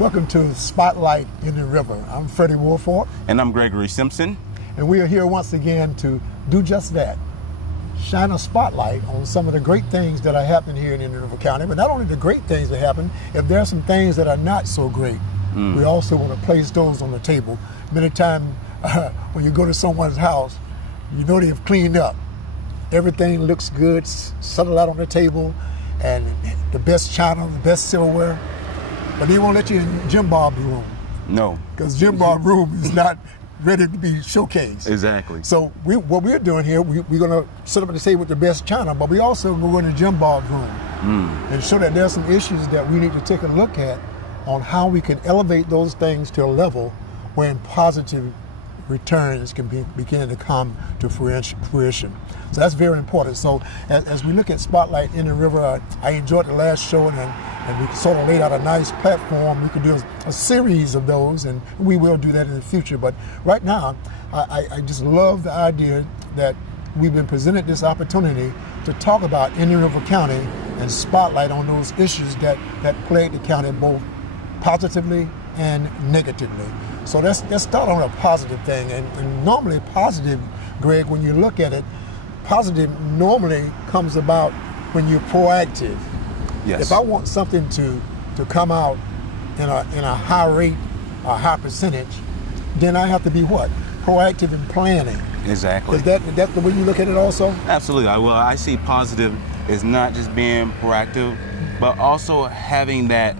Welcome to Spotlight in the River. I'm Freddie Woolfork. And I'm Gregory Simpson. And we are here once again to do just that. Shine a spotlight on some of the great things that are happening here in Indian River County, but not only the great things that happen, if there are some things that are not so great, we also want to place those on the table. Many times when you go to someone's house, you know they've cleaned up. Everything looks good, settled out on the table, and the best china, the best silverware. But they won't let you in Jim Bob's room. No. Because Jim Bob's room is not ready to be showcased. Exactly. So what we're doing here, we're going to sit up at the table with the best china, but we also go into Jim Bob's room and show that there's some issues that we need to take a look at on how we can elevate those things to a level when positive returns can begin to come to fruition. So that's very important. So as we look at Spotlight in the River, I enjoyed the last show, and we sort of laid out a nice platform. We could do a series of those, and we will do that in the future. But right now, I just love the idea that we've been presented this opportunity to talk about Indian River County and spotlight on those issues that plague the county both positively and negatively. So let's start on a positive thing. And normally positive, Greg, when you look at it, positive normally comes about when you're proactive. Yes. If I want something to come out in a high rate, a high percentage, then I have to be what? Proactive in planning. Exactly. Is that the way you look at it also? Absolutely. Well, I see positive is not just being proactive, but also having that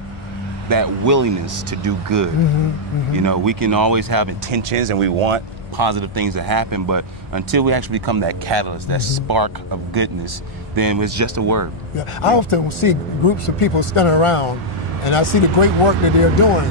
willingness to do good. You know, we can always have intentions and we want positive things to happen, but until we actually become that catalyst, that spark of goodness, then it's just a word. Yeah, I often see groups of people standing around and I see the great work that they're doing,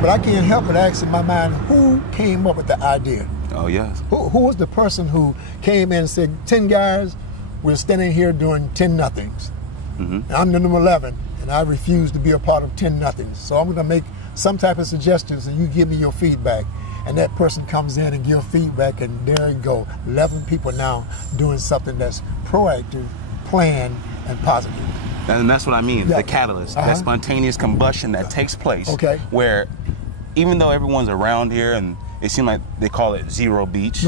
but I can't help but ask in my mind, who came up with the idea? Oh, yes. Who was the person who came in and said, 10 guys, we're standing here doing 10 nothings. And I'm the number 11, and I refuse to be a part of 10 nothings. So I'm going to make some type of suggestions and you give me your feedback. And that person comes in and gives feedback, and there you go. 11 people now doing something that's proactive, planned, and positive. And that's what I mean, the catalyst, that spontaneous combustion that takes place. Okay. Where even though everyone's around here and it seems like they call it Zero Beach,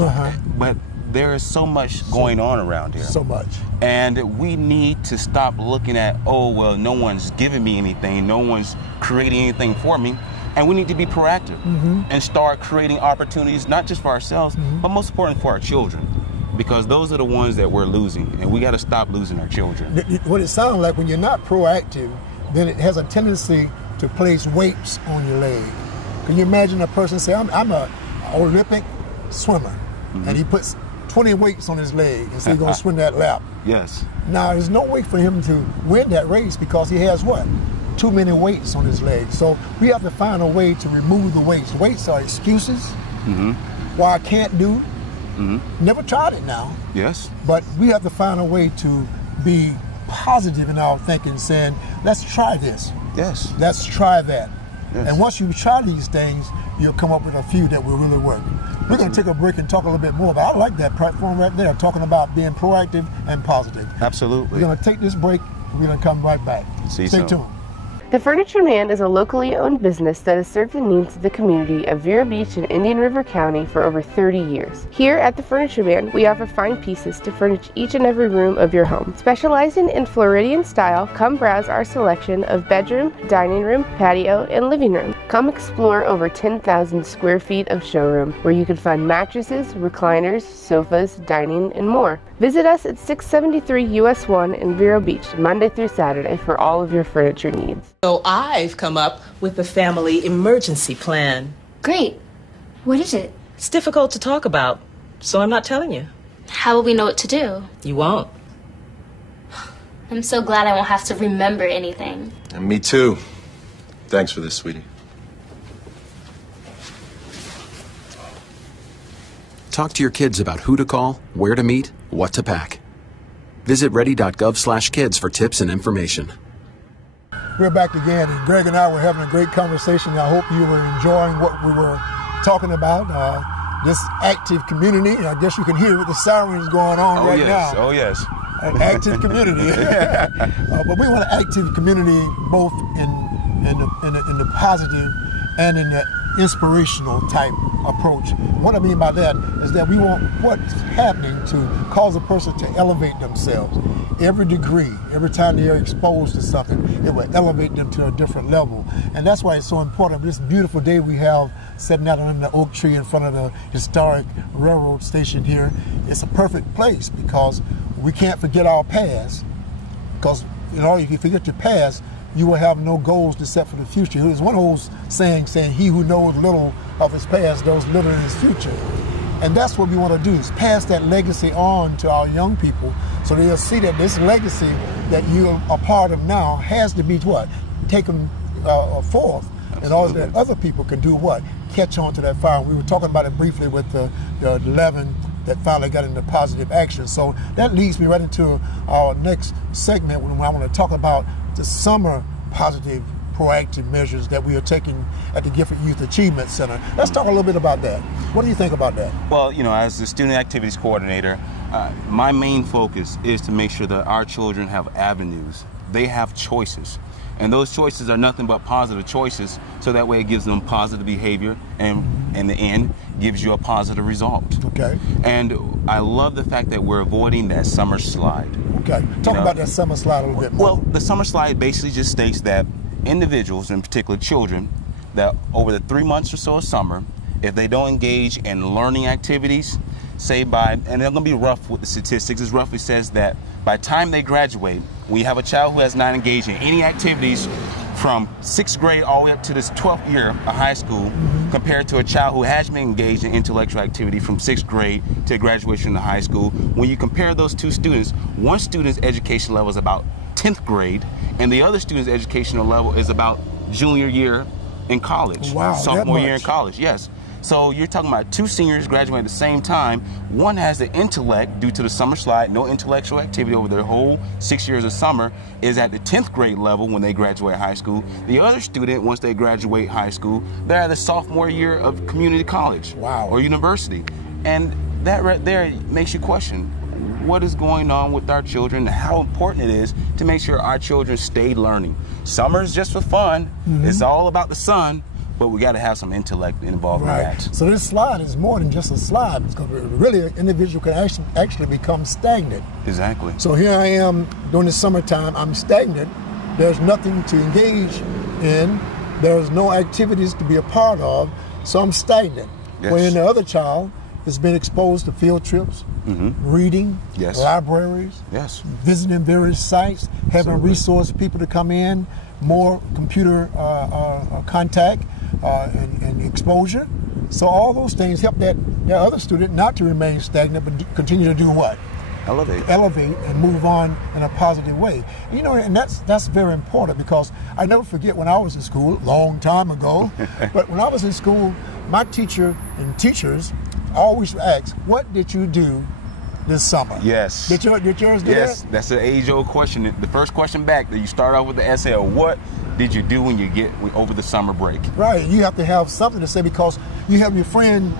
but there is so much going on around here. So much. And we need to stop looking at, oh, well, no one's giving me anything, no one's creating anything for me. And we need to be proactive and start creating opportunities, not just for ourselves, but most important for our children. Because those are the ones that we're losing, and we got to stop losing our children. What it sounds like, when you're not proactive, then it has a tendency to place weights on your leg. Can you imagine a person say, I'm an Olympic swimmer, and he puts 20 weights on his leg and say he's going to swim that lap. Yes. Now, there's no way for him to win that race because he has what? Too many weights on his legs. So we have to find a way to remove the weights. Weights are excuses. Why I can't do. Never tried it now. Yes. But we have to find a way to be positive in our thinking, saying, let's try this. Yes. Let's try that. Yes. And once you try these things, you'll come up with a few that will really work. We're going to take a break and talk a little bit more about, I like that platform right there, talking about being proactive and positive. Absolutely. We're going to take this break. We're going to come right back. Stay tuned. The Furniture Man is a locally owned business that has served the needs of the community of Vero Beach and Indian River County for over 30 years. Here at the Furniture Man, we offer fine pieces to furnish each and every room of your home. Specializing in Floridian style, come browse our selection of bedroom, dining room, patio, and living room. Come explore over 10,000 square feet of showroom, where you can find mattresses, recliners, sofas, dining, and more. Visit us at 673 US 1 in Vero Beach, Monday through Saturday, for all of your furniture needs. So I've come up with the family emergency plan. Great. What is it? It's difficult to talk about, so I'm not telling you. How will we know what to do? You won't. I'm so glad I won't have to remember anything. And me too. Thanks for this, sweetie. Talk to your kids about who to call, where to meet, what to pack. Visit ready.gov/kids for tips and information. We're back again, and Greg and I were having a great conversation. I hope you were enjoying what we were talking about, this active community. I guess you can hear with the sirens going on right now. Oh, yes. An active community. But we want an active community both in the positive and in the inspirational type approach. What I mean by that is that we want what's happening to cause a person to elevate themselves. Every degree, every time they are exposed to something, it will elevate them to a different level. And that's why it's so important. This beautiful day we have sitting out under the oak tree in front of the historic railroad station here, it's a perfect place because we can't forget our past. Because, you know, if you forget your past, you will have no goals to set for the future. There's one old saying, he who knows little of his past knows little in his future. And that's what we want to do, is pass that legacy on to our young people so they'll see that this legacy that you're a part of now has to be what? Taken forth. Absolutely. In order that other people can do what? Catch on to that fire. We were talking about it briefly with the 11 that finally got into positive action. So that leads me right into our next segment when I want to talk about the summer positive proactive measures that we are taking at the Gifted Youth Achievement Center. Let's talk a little bit about that. What do you think about that? Well, you know, as the student activities coordinator, my main focus is to make sure that our children have avenues. They have choices. And those choices are nothing but positive choices, so that way it gives them positive behavior and in the end gives you a positive result. Okay. And I love the fact that we're avoiding that summer slide. Okay. Talk about that summer slide a little bit more. Well, the summer slide basically just states that individuals, in particular children, that over the 3 months or so of summer, if they don't engage in learning activities, say by, and they're going to be rough with the statistics, it roughly says that by the time they graduate, we have a child who has not engaged in any activities from 6th grade all the way up to this 12th year of high school, compared to a child who has been engaged in intellectual activity from 6th grade to graduation to high school. When you compare those two students, one student's education level is about 10th grade, and the other student's educational level is about junior year in college. Wow, sophomore year in college, yes. So you're talking about two seniors graduating at the same time. One has the intellect due to the summer slide, no intellectual activity over their whole 6 years of summer, is at the 10th grade level when they graduate high school. The other student, once they graduate high school, they're at the sophomore year of community college or university. And that right there makes you question what is going on with our children and how important it is to make sure our children stay learning. Summer's just for fun. It's all about the sun. But we got to have some intellect involved in that. So this slide is more than just a slide, because really an individual can actually become stagnant. Exactly. So here I am during the summertime, I'm stagnant. There's nothing to engage in. There's no activities to be a part of, so I'm stagnant. Yes. When the other child has been exposed to field trips, reading, libraries, visiting various sites, having resource people to come in, more computer contact, and exposure. So all those things help that other student not to remain stagnant, but continue to do what? Elevate and move on in a positive way. You know, and that's very important, because I never forget when I was in school, long time ago, but when I was in school, my teacher and teachers always ask, what did you do this summer? Yes. Did yours do that? Yes, that's an age-old question. The first question back, that you start off with the essay of what did you do when you get over the summer break? Right. You have to have something to say, because you have your friend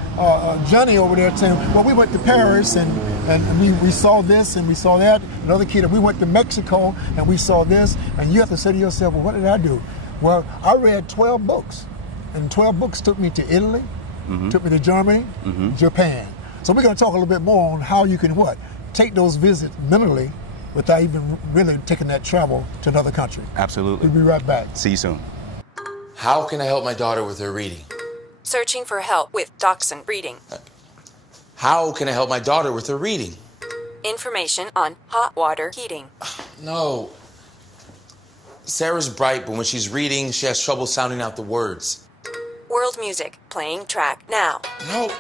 Johnny over there saying, well, we went to Paris and we saw this and we saw that. Another kid, we went to Mexico and we saw this. And you have to say to yourself, well, what did I do? Well, I read 12 books. And 12 books took me to Italy, took me to Germany, Japan. So we're going to talk a little bit more on how you can take those visits mentally without even really taking that travel to another country. Absolutely. We'll be right back. See you soon. How can I help my daughter with her reading? Searching for help with Dachshund Reading. How can I help my daughter with her reading? Information on hot water heating. No. Sarah's bright, but when she's reading, she has trouble sounding out the words. World music, playing track now. No.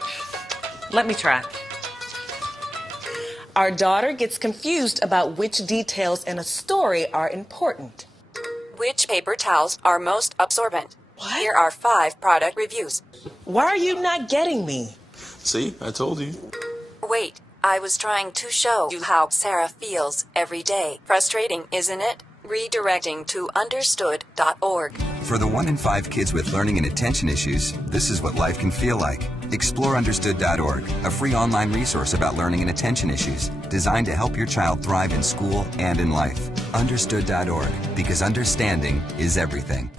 Let me try. Our daughter gets confused about which details in a story are important. Which paper towels are most absorbent? What? Here are 5 product reviews. Why are you not getting me? See, I told you. Wait, I was trying to show you how Sarah feels every day. Frustrating, isn't it? Redirecting to understood.org. For the 1 in 5 kids with learning and attention issues, this is what life can feel like. Explore understood.org, a free online resource about learning and attention issues, designed to help your child thrive in school and in life. Understood.org, because understanding is everything.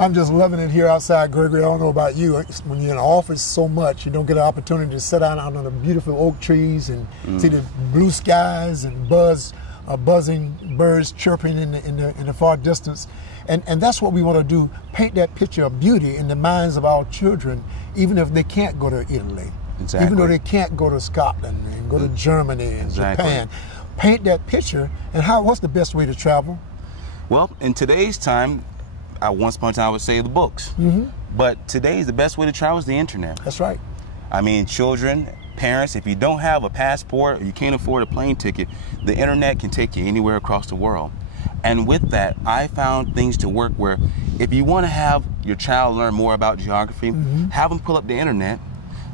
I'm just loving it here outside, Gregory. I don't know about you. When you're in the office so much, you don't get an opportunity to sit down under the beautiful oak trees and see the blue skies and buzzing birds chirping in the far distance. And that's what we want to do, paint that picture of beauty in the minds of our children, even if they can't go to Italy, even though they can't go to Scotland and go to Germany and Japan. Paint that picture. And what's the best way to travel? Well, in today's time, once upon a time I would say the books. But today's the best way to travel is the internet. That's right. I mean, children, parents, if you don't have a passport or you can't afford a plane ticket, the internet can take you anywhere across the world. And with that, I found things to work where if you want to have your child learn more about geography, have them pull up the internet,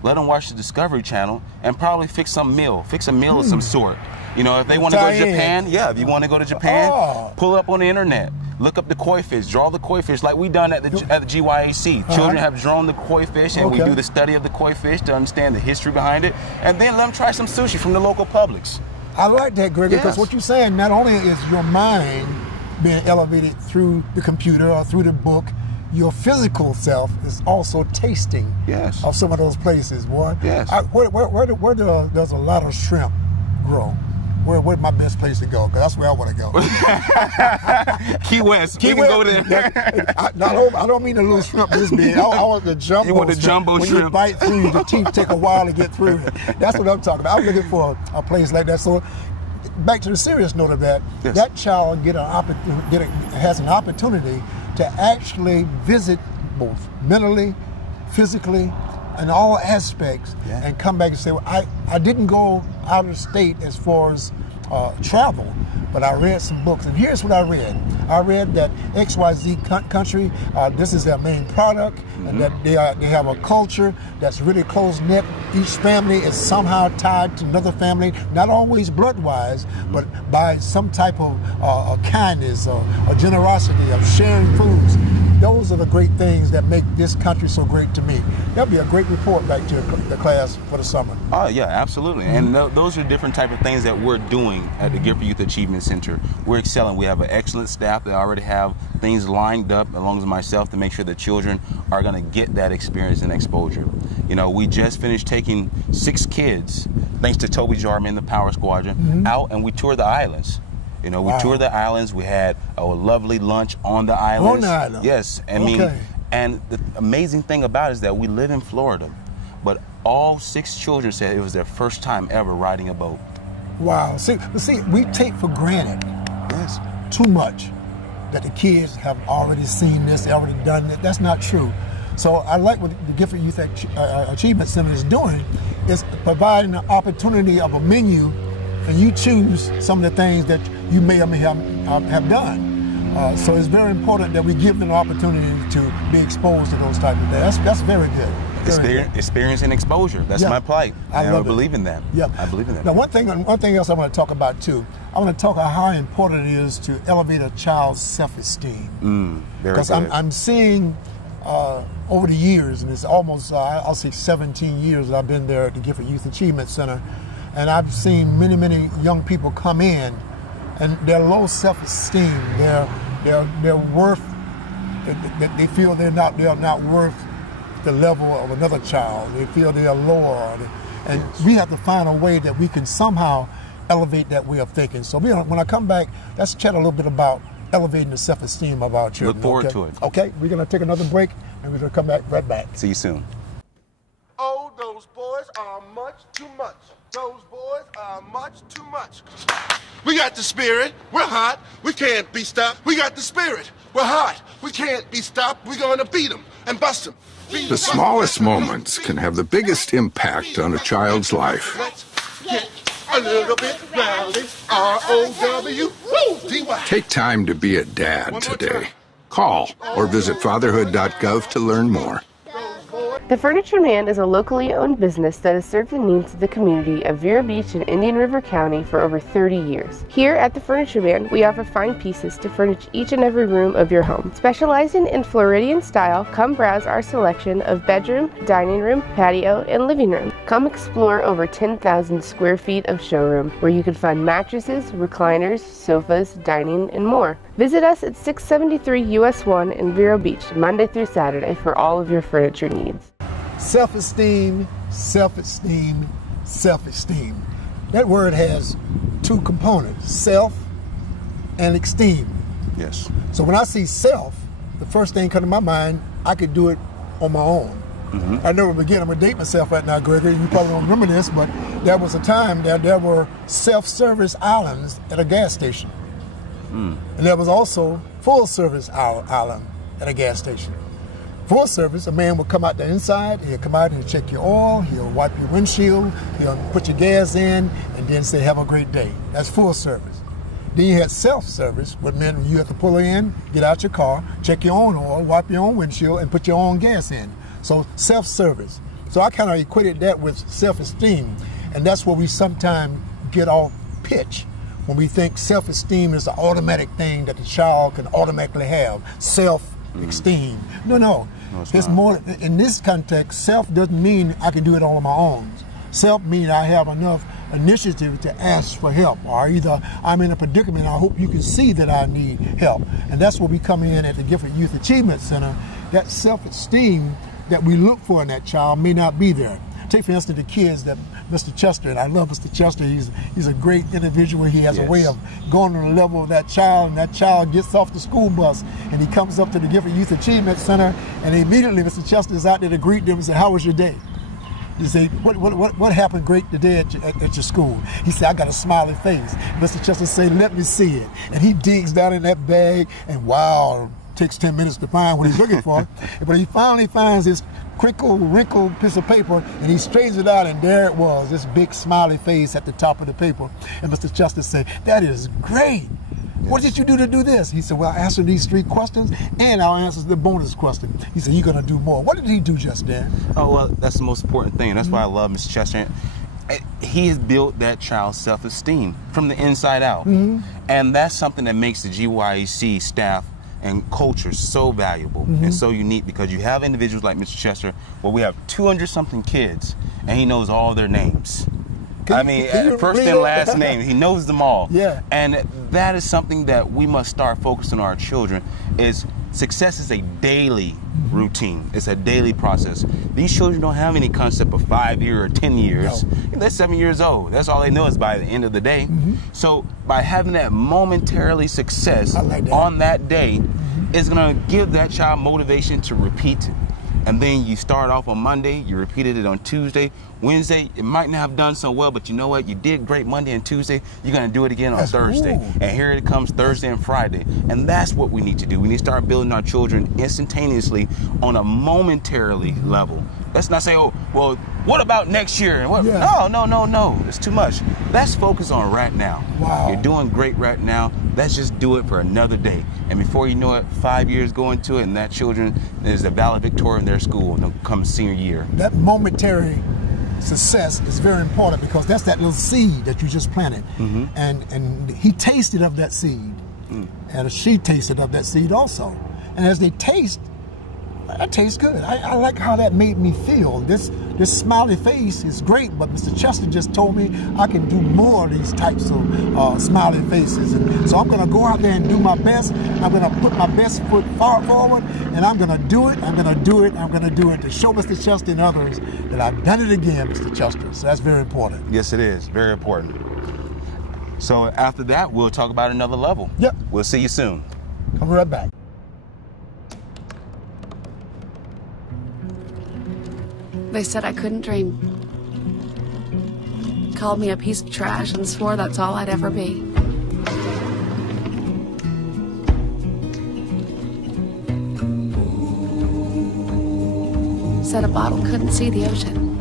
let them watch the Discovery Channel, and probably fix a meal of some sort. You know, if they want to go to Japan, if you want to go to Japan, pull up on the internet, look up the koi fish, draw the koi fish like we done at the GYAC. Children have drawn the koi fish, and we do the study of the koi fish to understand the history behind it, and then let them try some sushi from the local Publix. I like that, Gregory, because what you're saying, not only is your mind being elevated through the computer or through the book, your physical self is also tasting of some of those places, boy. Where does a lot of shrimp grow? Where's my best place to go? Because that's where I want to go. Key West. We can go there. I don't mean the little shrimp this big. I want the jumbo. You want the jumbo shrimp? When you bite through, the teeth take a while to get through. That's what I'm talking about. I'm looking for a place like that. So, back to the serious note of that, that child has an opportunity to actually visit both mentally, physically, in all aspects, and come back and say, well, I didn't go out of state as far as travel, but I read some books, and here's what I read. I read that XYZ country, this is their main product, and that they have a culture that's really close-knit. Each family is somehow tied to another family, not always blood-wise, but by some type of kindness or generosity of sharing foods. Those are the great things that make this country so great to me. That'll be a great report back to the class for the summer. Oh, yeah, absolutely. And those are different type of things that we're doing at the Gifford Youth Achievement Center. We're excelling. We have an excellent staff that already have things lined up, along with myself, to make sure the children are going to get that experience and exposure. You know, we just finished taking 6 kids, thanks to Toby Jarman, the Power Squadron, out, and we toured the islands. You know, we toured the islands. We had a lovely lunch on the islands. On the island? Yes. I mean, and the amazing thing about it is that we live in Florida, but all 6 children said it was their first time ever riding a boat. Wow. See, we take for granted too much that the kids have already seen this, already done it. That's not true. So I like what the Gifford Youth Achievement Center is doing, is providing an opportunity of a menu, and you choose some of the things that you may or may have done. So it's very important that we give them an opportunity to be exposed to those type of things. That's very good. Experience and exposure. That's my plight. I believe in that. Yeah, I believe in that. Now, one thing else I want to talk about too. I want to talk about how important it is to elevate a child's self-esteem. Because I'm seeing over the years, and it's almost I'll say 17 years that I've been there at the Gifford Youth Achievement Center, and I've seen many young people come in, and their low self-esteem, their worth, they feel they're not worth the level of another child. They feel they are lower, and we have to find a way that we can somehow elevate that way of thinking. So when I come back, let's chat a little bit about elevating the self-esteem of our children. Look forward to it. Okay, we're going to take another break, and we're going to come right back. See you soon. Oh, those boys are much too much. Those boys are much too much. We got the spirit. We're hot. We can't be stopped. We got the spirit. We're hot. We can't be stopped. We're going to beat them and bust them. The smallest moments can have the biggest impact on a child's life. Let's get a little bit rowdy. R-O-W-D-Y. Take time to be a dad today. Call or visit fatherhood.gov to learn more. The Furniture Man is a locally owned business that has served the needs of the community of Vero Beach and Indian River County for over 30 years. Here at the Furniture Man, we offer fine pieces to furnish each and every room of your home. Specializing in Floridian style, come browse our selection of bedroom, dining room, patio, and living room. Come explore over 10,000 square feet of showroom, where you can find mattresses, recliners, sofas, dining, and more. Visit us at 673 US 1 in Vero Beach, Monday through Saturday for all of your furniture needs. Self-esteem, self-esteem, self-esteem. That word has two components, self and esteem. Yes. So when I see self, the first thing comes to my mind, I could do it on my own. I never forget, I'm going to date myself right now, Gregory. You probably don't remember this, but there was a time that there were self-service islands at a gas station. And there was also full-service island at a gas station. Full service, a man will come out the inside, he'll come out and he'll check your oil, he'll wipe your windshield, he'll put your gas in, and then say, have a great day. That's full service. Then you had self-service, what meant you have to pull in, get out your car, check your own oil, wipe your own windshield, and put your own gas in. So self-service. So I kind of equated that with self-esteem, and that's where we sometimes get off pitch when we think self-esteem is an automatic thing that the child can automatically have. Self-esteem. No, it's more, in this context, self doesn't mean I can do it all on my own. Self means I have enough initiative to ask for help, or either I'm in a predicament, I hope you can see that I need help. And that's where we come in at the Gifted Youth Achievement Center. That self-esteem that we look for in that child may not be there. Take, for instance, the kids that Mr. Chester, and I love Mr. Chester, he's a great individual. He has a way of going on the level of that child, and that child gets off the school bus, and he comes up to the Gifted Youth Achievement Center, and immediately Mr. Chester is out there to greet them and say, how was your day? You say, what happened great today at your school? He said, I got a smiley face. Mr. Chester say, let me see it. And he digs down in that bag, and wow, takes 10 minutes to find what he's looking for. But he finally finds this wrinkled piece of paper, and he straightens it out, and there it was, this big smiley face at the top of the paper. And Mr. Chester said, that is great. What did you do to do this? He said, well, I answered these 3 questions, and I'll answer the bonus question. He said, you're going to do more. What did he do just then? Oh, well, that's the most important thing. That's why I love Mr. Chester. He has built that child's self-esteem from the inside out. And that's something that makes the GYEC staff and culture so valuable and so unique, because you have individuals like Mr. Chester where we have 200-something kids and he knows all their names. First and last name, he knows them all. And that is something that we must start focusing on our children. Is success is a daily routine. It's a daily process. These children don't have any concept of 5 years or 10 years. They're 7 years old. That's all they know is by the end of the day. So by having that momentarily success on that day, it's going to give that child motivation to repeat it. And then you start off on Monday, you repeated it on Tuesday, Wednesday, it might not have done so well, but you know what? You did great Monday and Tuesday, you're going to do it again on Thursday. And here it comes Thursday and Friday. And that's what we need to do. We need to start building our children instantaneously on a momentarily level. Let's not say, oh, well, what about next year? No. It's too much. Let's focus on right now. You're doing great right now. Let's just do it for another day. And before you know it, 5 years go into it, and that children is a valedictorian in their school come senior year. That momentary success is very important, because that's that little seed that you just planted. And he tasted of that seed. And she tasted of that seed also. And as they taste, that tastes good. I like how that made me feel. This smiley face is great, but Mr. Chester just told me I can do more of these types of smiley faces. And so I'm going to go out there and do my best. I'm going to put my best foot forward, and I'm going to do it. I'm going to do it. I'm going to do it to show Mr. Chester and others that I've done it again, Mr. Chester. So that's very important. Yes, it is. Very important. So after that, we'll talk about another level. Yep. We'll see you soon. Come right back. They said I couldn't dream. Called me a piece of trash and swore that's all I'd ever be. Said a bottle couldn't see the ocean.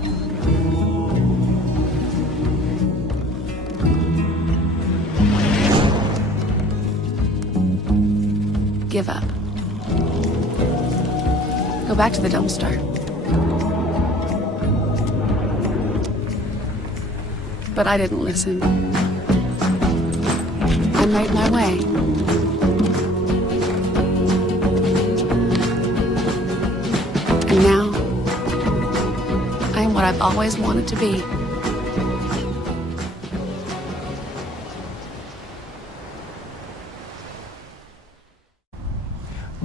Give up. Go back to the dumpster. But I didn't listen. I made my way. And now, I am what I've always wanted to be.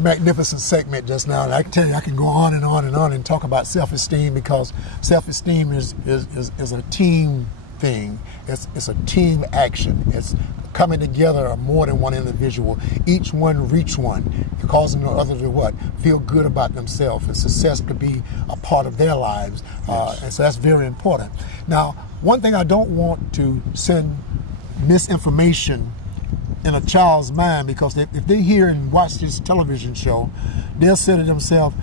magnificent segment just now. And I can tell you, I can go on and on and on and talk about self-esteem, because self-esteem is a team thing. It's a team action. It's coming together of more than one individual. Each one reach one, causing the other to what? Feel good about themselves and success to be a part of their lives. And so that's very important. Now, one thing I don't want to send misinformation in a child's mind, because if they hear and watch this television show, they'll say to themselves,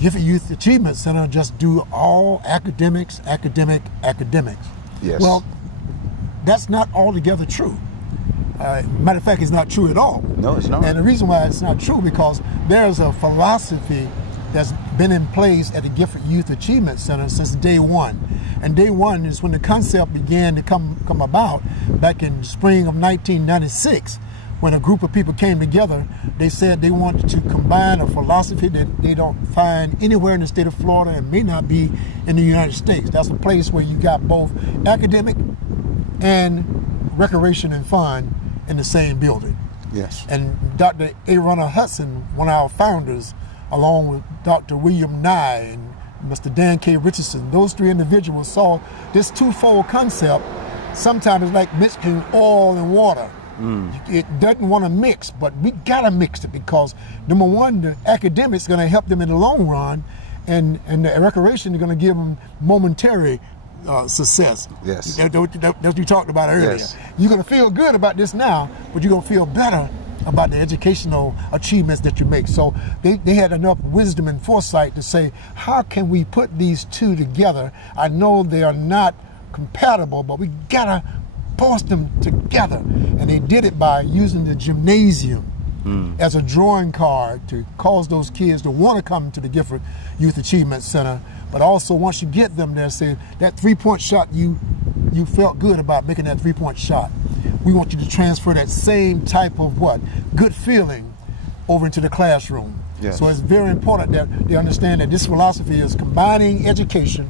Gifted Youth Achievement Center just do all academics. Yes. Well, that's not altogether true. Matter of fact, it's not true at all. No, it's not. And the reason why it's not true, because there's a philosophy that's been in place at the Gifted Youth Achievement Center since day one. And day one is when the concept began to come about back in spring of 1996, when a group of people came together. They said they wanted to combine a philosophy that they don't find anywhere in the state of Florida and may not be in the United States. That's a place where you got both academic and recreation and fun in the same building. Yes. And Dr. A. Runner Hudson, one of our founders, along with Dr. William Nye and Mr. Dan K. Richardson, those three individuals saw this twofold concept. Sometimes it's like mixing oil and water. It doesn't want to mix, but we gotta mix it, because number one, the academics is going to help them in the long run, and the recreation is going to give them momentary success. Yes. That's what you talked about earlier. Yes. You're going to feel good about this now, but you're going to feel better about the educational achievements that you make. So they had enough wisdom and foresight to say, how can we put these two together? I know they are not compatible, but we gotta force them together. And they did it by using the gymnasium as a drawing card to cause those kids to want to come to the Gifted Youth Achievement Center. But also, once you get them there, say that three-point shot, you felt good about making that three-point shot. We want you to transfer that same type of good feeling over into the classroom. Yes. So it's very important that they understand that this philosophy is combining education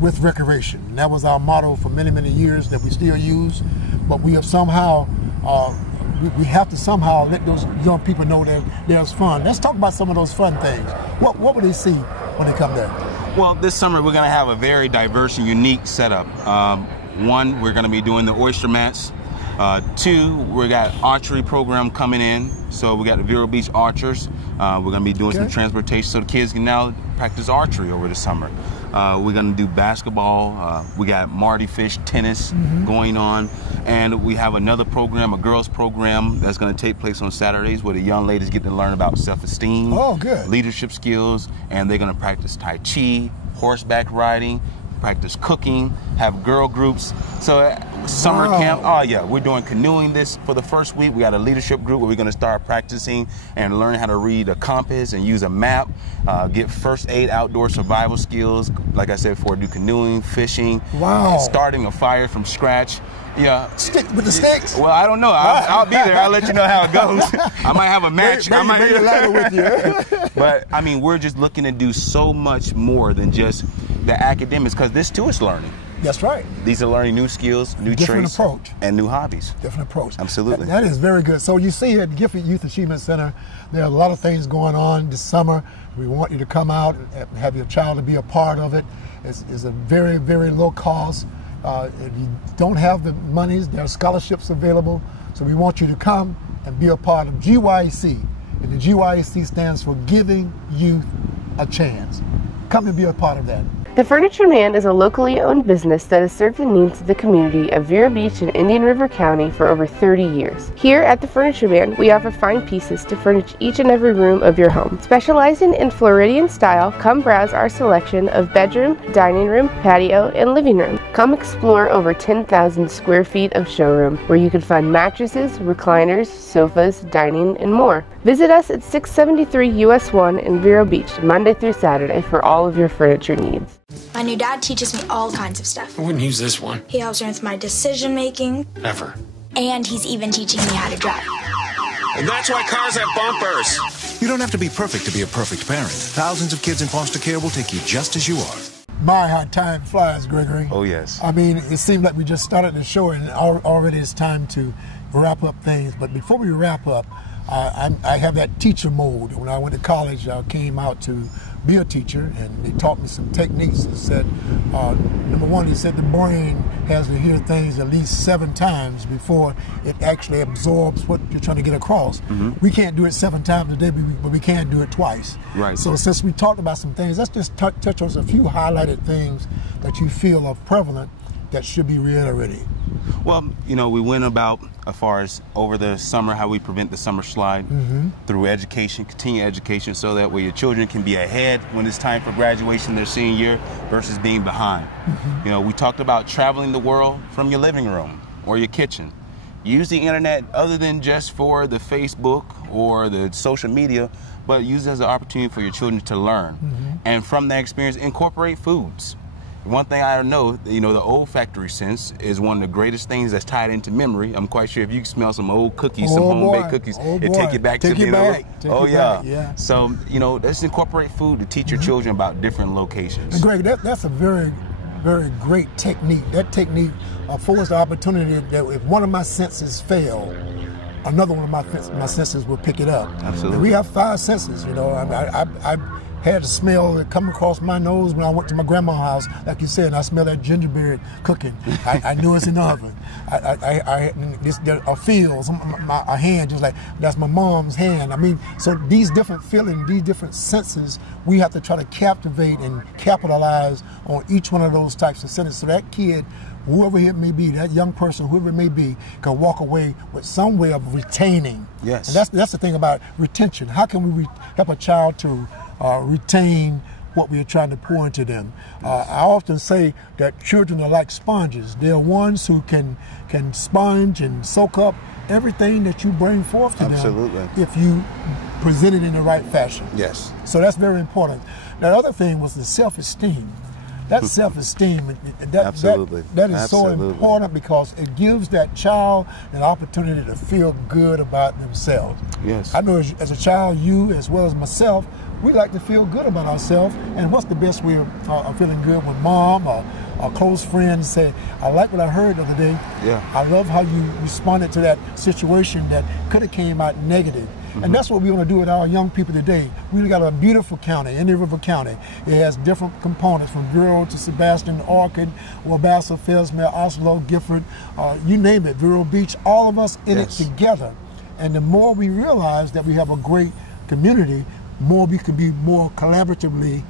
with recreation. And that was our motto for many, many years that we still use. But we have somehow, we have to somehow let those young people know that there's fun. Let's talk about some of those fun things. What will they see when they come there? Well, this summer we're going to have a very diverse and unique setup. One, we're going to be doing the oyster mats. Two, we got archery program coming in. So we got the Vero Beach Archers. We're going to be doing some transportation so the kids can now practice archery over the summer. We're going to do basketball. We got Marty Fish tennis going on. And we have another program, a girls program, that's going to take place on Saturdays where the young ladies get to learn about self-esteem, leadership skills, and they're going to practice Tai Chi, horseback riding, practice cooking, have girl groups. So summer camp, we're doing canoeing this for the first week. We got a leadership group where we're going to start practicing and learn how to read a compass and use a map, get first aid outdoor survival skills, like I said before, do canoeing, fishing, starting a fire from scratch. Yeah. Stick with the sticks? Well, I don't know. I'll be there. I'll let you know how it goes. I might have a match. Bring the ladder with you. But, I mean, we're just looking to do so much more than just the academics, because this, too, is learning. That's right. These are learning new skills, new traits, and new hobbies. Different approach. Absolutely. That is very good. So you see at Gifted Youth Achievement Center, there are a lot of things going on this summer. We want you to come out and have your child to be a part of it. It's a very, very low cost. If you don't have the monies, there are scholarships available. So we want you to come and be a part of GYC. And the GYC stands for Giving Youth a Chance. Come and be a part of that. The Furniture Man is a locally owned business that has served the needs of the community of Vero Beach and Indian River County for over 30 years. Here at the Furniture Man, we offer fine pieces to furnish each and every room of your home. Specializing in Floridian style, come browse our selection of bedroom, dining room, patio, and living room. Come explore over 10,000 square feet of showroom where you can find mattresses, recliners, sofas, dining, and more. Visit us at 673 US 1 in Vero Beach, Monday through Saturday for all of your furniture needs. My new dad teaches me all kinds of stuff. I wouldn't use this one. He helps me with my decision making. Never. And he's even teaching me how to drive. And that's why cars have bumpers. You don't have to be perfect to be a perfect parent. Thousands of kids in foster care will take you just as you are. My, how time flies, Gregory. Oh, yes. I mean, it seems like we just started the show and already it's time to wrap up things. But before we wrap up, I have that teacher mode. When I went to college, I came out to be a teacher, and they taught me some techniques. They said, number one, they said the brain has to hear things at least 7 times before it actually absorbs what you're trying to get across. We can't do it 7 times a day, but we can do it twice. Right. So since we talked about some things, let's just touch on a few highlighted things that you feel are prevalent that should be reiterated. Well, you know, we went about as far as over the summer, how we prevent the summer slide through education, continued education, so that way your children can be ahead when it's time for graduation their senior year versus being behind. You know, we talked about traveling the world from your living room or your kitchen. Use the internet other than just for the Facebook or the social media, but use it as an opportunity for your children to learn. And from that experience, incorporate foods. One thing I know, you know, the olfactory sense is one of the greatest things that's tied into memory. I'm quite sure if you can smell some old cookies, some homemade cookies, it take you back to being awake. Oh yeah. So, you know, let's incorporate food to teach your children about different locations. And Greg, that's a very, very great technique. That technique affords the opportunity that if one of my senses fail, another one of my senses will pick it up. Absolutely. And we have 5 senses, you know. I had a smell that come across my nose when I went to my grandma's house, like you said, and I smelled that gingerbread cooking. I knew it's in the oven. I feel a hand just like, that's my mom's hand. I mean, so these different feelings, these different senses, we have to try to captivate and capitalize on each one of those types of senses. So that kid, whoever it may be, that young person, whoever it may be, can walk away with some way of retaining. Yes. And that's the thing about retention. How can we help a child to retain what we are trying to pour into them? I often say that children are like sponges. They're ones who can sponge and soak up everything that you bring forth to them if you present it in the right fashion. Yes. So that's very important. Now, the other thing was the self-esteem. That self-esteem, that is so important because it gives that child an opportunity to feel good about themselves. Yes. I know as a child, you as well as myself, we like to feel good about ourselves. And what's the best way of feeling good? When mom or a close friend say, I like what I heard the other day. Yeah. I love how you responded to that situation that could have came out negative. And that's what we want to do with our young people today. We've got a beautiful county, Indian River County. It has different components from Vero to Sebastian, Orchid, Wabassa, Fellsmere, Oslo, Gifford, you name it, Vero Beach, all of us in it together. And the more we realize that we have a great community, more we can be more collaboratively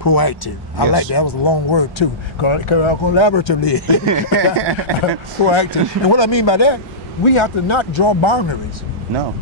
proactive. I like that. That was a long word too. Collaboratively proactive. And what I mean by that, we have to not draw boundaries. No.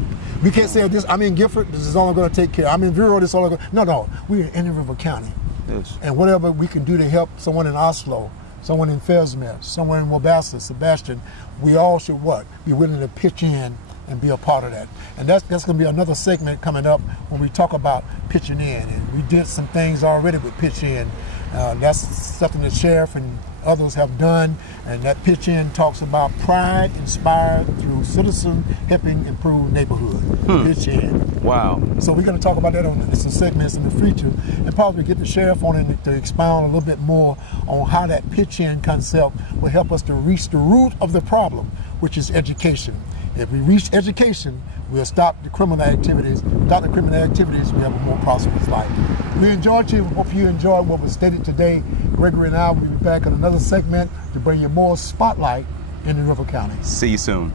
We can't say this, I'm in Gifford, this is all I'm going to take care of. I'm in Vero, this is all I'm going to... No, we're in Indian River County. Yes. And whatever we can do to help someone in Oslo, someone in Fellsmere, someone in Wabassa, Sebastian, we all should what? Be willing to pitch in and be a part of that. And that's going to be another segment coming up when we talk about pitching in. And we did some things already with pitch in. That's something the sheriff and others have done, and that pitch in talks about pride inspired through citizen helping improve neighborhood. Pitch in. Wow. So we're going to talk about that on some segments in the future, and probably get the sheriff on it to expound a little bit more on how that pitch in concept will help us to reach the root of the problem, which is education. If we reach education, we'll stop the criminal activities. Without the criminal activities, we have a more prosperous life. We enjoyed you. Hope you enjoyed what was stated today. Gregory and I will be back in another segment to bring you more spotlight in the River County. See you soon.